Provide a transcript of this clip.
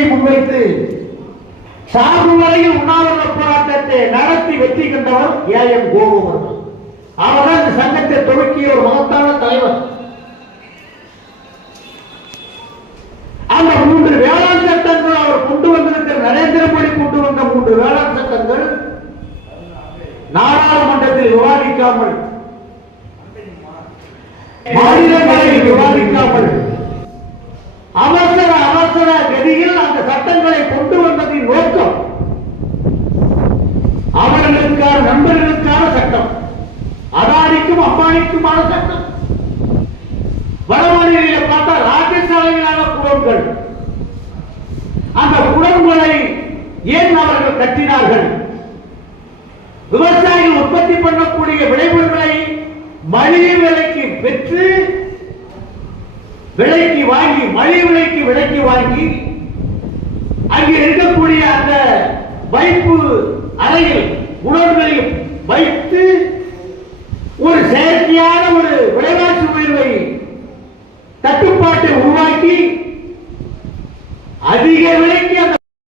கோரிக்கையை முன்வைத்து சாகு வரையில் உண்ணாவிரத போராட்டத்தை நடத்தி வெற்றி கண்டவர் ஏஎம் கோபு அவர்கள். அவர்தான் இந்த சங்கத்தை துவக்கிய ஒரு மகத்தான தலைவர். அந்த 3 வேளாண் சட்டங்கள் அவர் கொண்டு வந்திருக்கிற நரேந்திர மோடி கொண்டு வந்த 3 வேளாண் சட்டங்கள் நாடாளுமன்றத்தில் விவாதிக்காமல், மாநிலங்களில் விவாதிக்காமல் அவசர கதியில் அந்த சட்டங்களை கொண்டு வந்ததின் நோக்கம் அவர்களுக்கான நண்பர்களுக்கான சட்டம், அதானிக்கும் அம்பானிக்குமான சட்டம். வடமாநில பார்த்தா ராக்கெட் அளவிலான குளங்கள், அந்த குளங்களை ஏன் அவர்கள் கட்டினார்கள்? விவசாயிகள் உற்பத்தி பண்ணக்கூடிய விளைபொருட்களை மலிவு விலைக்கு பெற்று விலைக்கு வாங்கி, மலிவு விலைக்கு விலைக்கு வாங்கி அங்கே இருக்கக்கூடிய அந்த வைப்பு அறையில் உணவுகளில் வைத்து ஒரு செயற்கையான ஒரு விலைவாசி உயர்வை தட்டுப்பாட்டை உருவாக்கி அதிக விலைக்கு